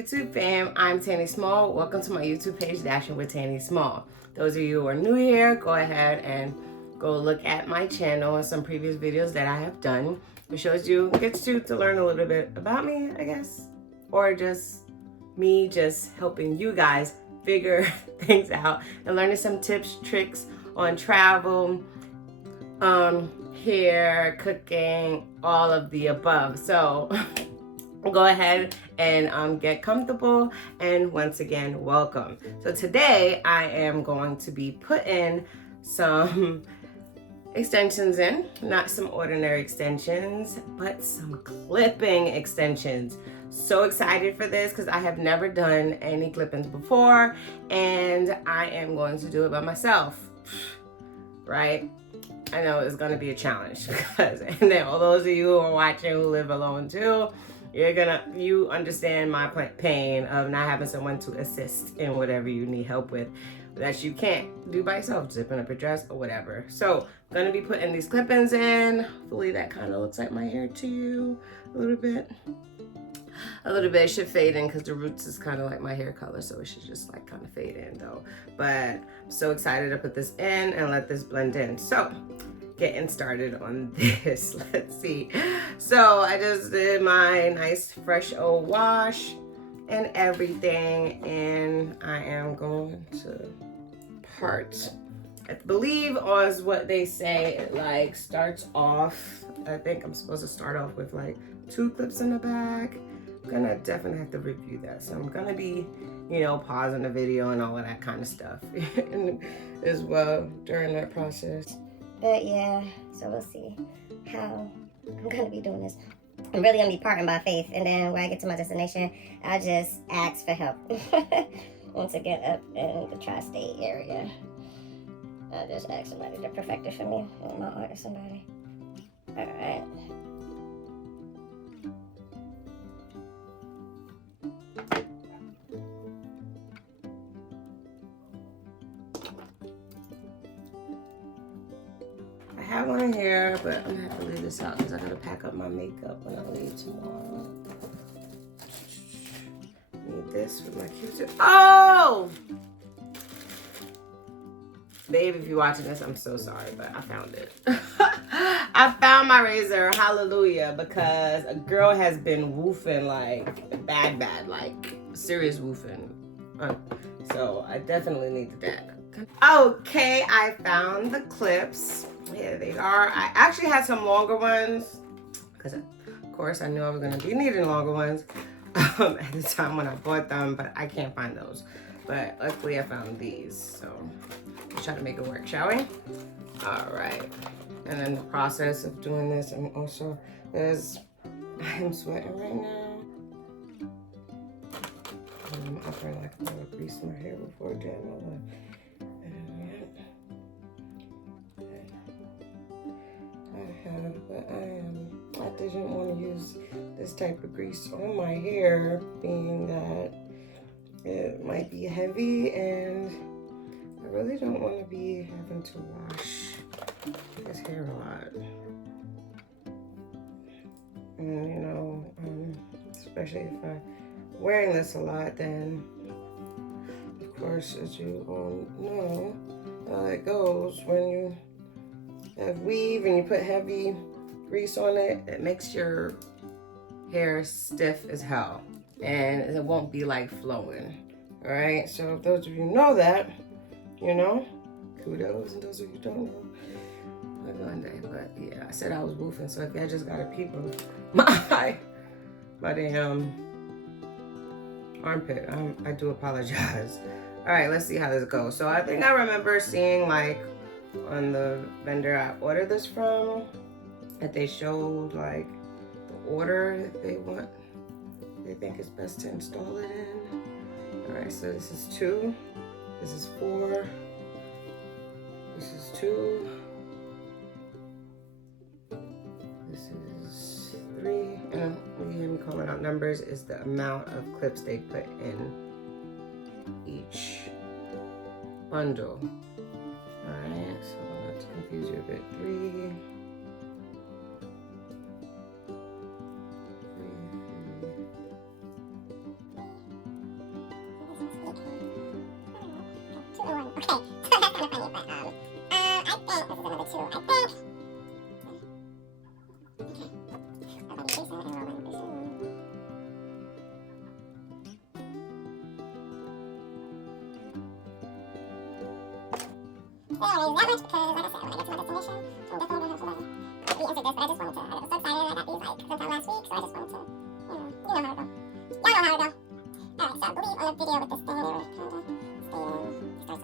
YouTube fam, I'm Tanny Small. Welcome to my YouTube page, Dashing with Tanny Small. Those of you who are new here, go ahead and go look at my channel and some previous videos that I have done. It shows you, gets you to learn a little bit about me, I guess, or just me just helping you guys figure things out and learning some tips, tricks on travel, hair, cooking, all of the above. So go ahead and get comfortable, and once again, welcome. So today I am going to be putting some extensions in, not some ordinary extensions, but some clipping extensions. So excited for this because I have never done any clip-ins before, and I am going to do it by myself, right? I know it's going to be a challenge because, and then all those of you who are watching who live alone too, you understand my pain of not having someone to assist in whatever you need help with that you can't do by yourself, zipping up your dress or whatever. So I'm gonna be putting these clip-ins in. Hopefully that kind of looks like my hair to you a little bit. It should fade in because the roots is kind of like my hair color, so it should just like kind of fade in though. But I'm so excited to put this in and let this blend in. So getting started on this. Let's see. So I just did my nice fresh old wash and everything, and I am going to part. I believe is what they say. It like starts off, I think I'm supposed to start off with like 2 clips in the back. I'm gonna definitely have to review that, so I'm gonna be, pausing the video and all of that kind of stuff as well during that process. But yeah, so we'll see how I'm gonna be doing this. I'm really gonna be parting by faith, and then when I get to my destination, I'll just ask for help. Once I get up in the tri-state area, I'll just ask somebody to perfect it for me, or my aunt or somebody. All right. I have one here, but I'm gonna have to leave this out because I gotta pack up my makeup when I leave tomorrow. Need this for my Q-tip. Oh! Babe, if you're watching this, I'm so sorry, but I found it. I found my razor, hallelujah, because a girl has been woofing like bad, like serious woofing. So I definitely needed that. Okay, I found the clips. Here they are. I actually had some longer ones because of course I knew I was going to be needing longer ones at the time when I bought them, but I can't find those. But luckily I found these, so let's try to make it work, shall we? All right. And then the process of doing this, I'm also, because I am sweating right now. I'm offering like a little grease in my hair before doing all that. But I didn't want to use this type of grease on my hair, being that it might be heavy, and I really don't want to be having to wash this hair a lot. And especially if I'm wearing this a lot, then of course, as you all know how it goes when you have weave and you put heavy grease on it, it makes your hair stiff as hell and it won't be like flowing. All right, so if those of you know that, kudos, and those of you don't know, one day. But yeah, I said I was woofing, so if I just got a peep of my damn armpit, I do apologize. All right, let's see how this goes. So I think I remember seeing like on the vendor I ordered this from that they showed like the order that they think is best to install it in. All right, so this is 2, this is 4, this is 2, this is 3, and when you hear me calling out numbers is the amount of clips they put in each bundle. Alright, so not to confuse you a bit. 3, 3,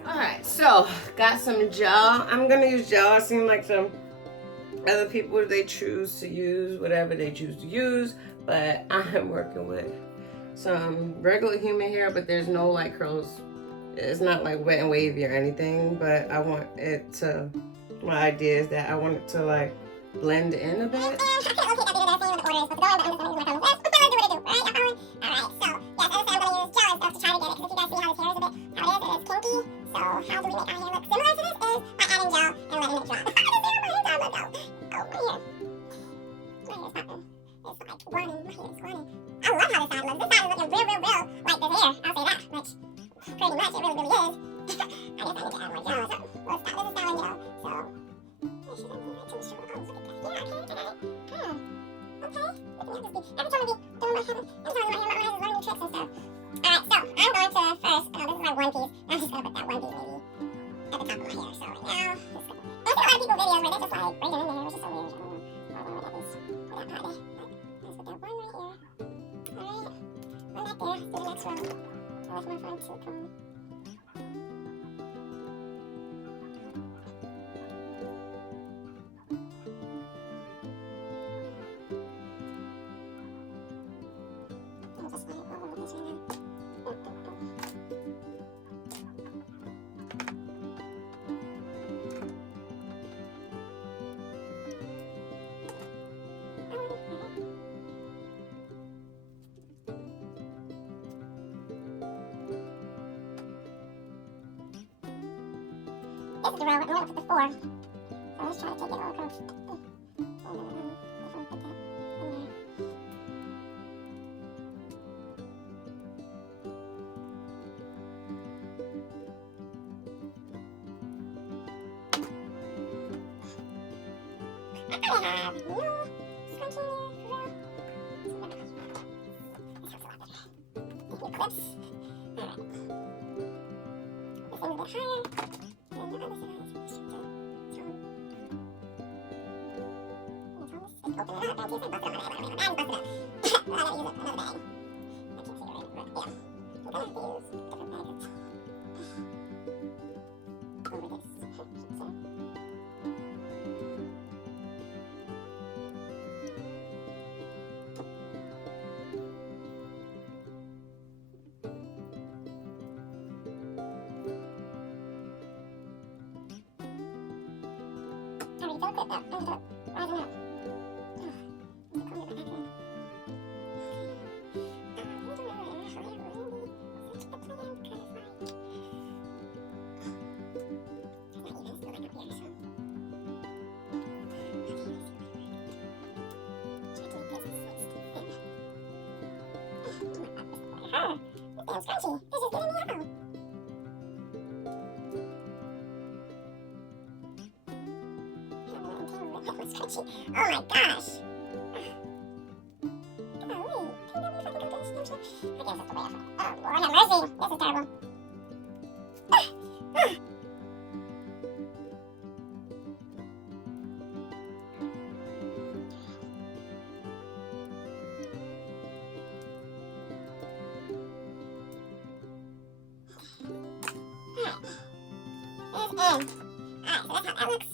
Alright, so got some gel. I'm gonna use gel. I've seen like some other people, they choose to use whatever they choose to use, but I'm working with some regular human hair, but there's no like curls. It's not like wet and wavy or anything, but I want it to, my idea is that I want it to like blend in a bit. This is the row, I'm going to put the 4. So let's try to take it all across. Oh my gosh! Oh, Lord have mercy! This is terrible. Alright, so that's how that looks.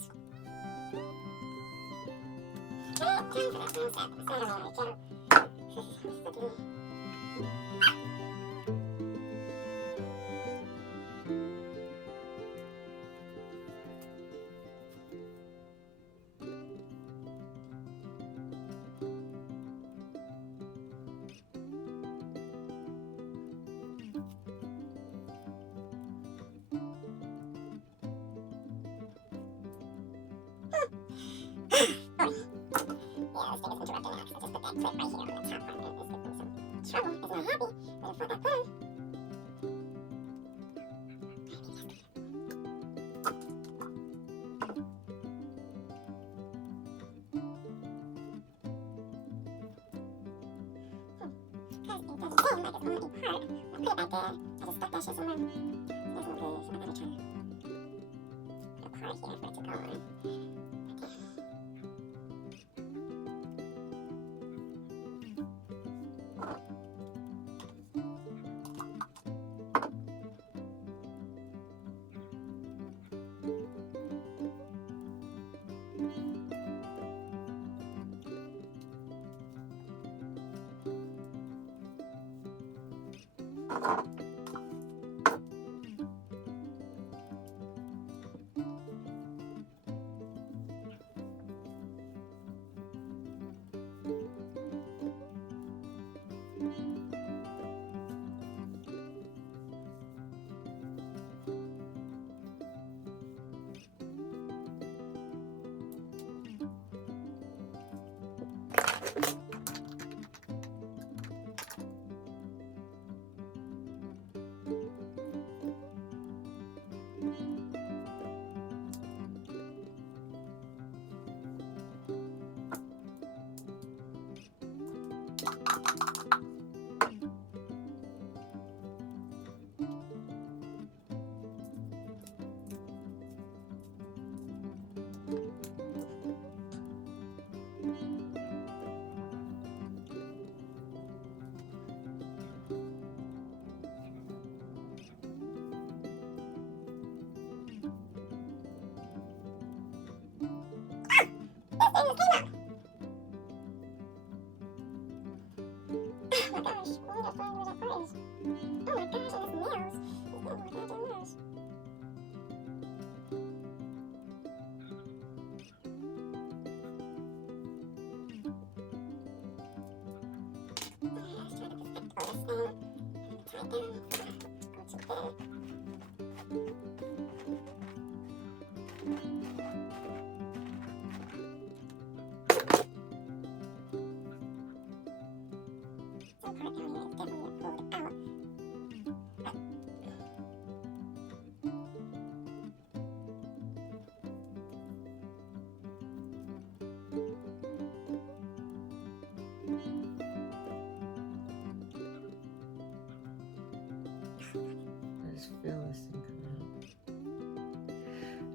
Just feel this thing come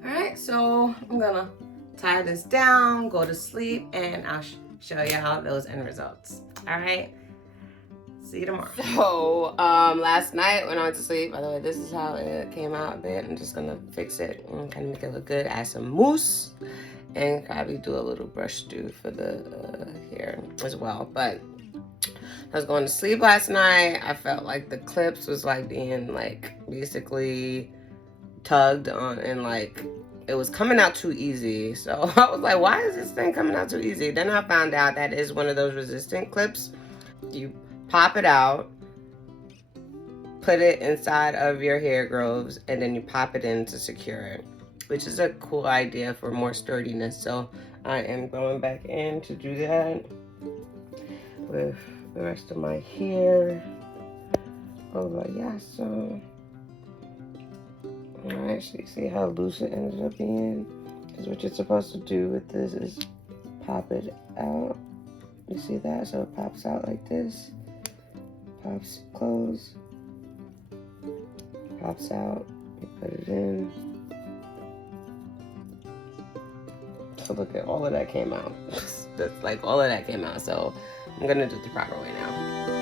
out. All right, so I'm gonna tie this down, go to sleep, and I'll show you how those end results. All right, see you tomorrow. So last night when I went to sleep, by the way, this is how it came out a bit. I'm just gonna fix it and kind of make it look good. Add some mousse and probably do a little brush do for the hair as well. But I was going to sleep last night. I felt like the clips was like being like basically tugged on, and like it was coming out too easy. So I was like, why is this thing coming out too easy? Then I found out that is one of those resistant clips. You pop it out, put it inside of your hair grooves, and then you pop it in to secure it, which is a cool idea for more sturdiness. So I am going back in to do that with the rest of my hair. Oh yeah, so alright, so you see how loose it ended up being? Because what you're supposed to do with this is pop it out. You see that? So it pops out like this, pops close, pops out, you put it in. So look at all of that came out. That's like all of that came out. So I'm gonna do it the proper way now.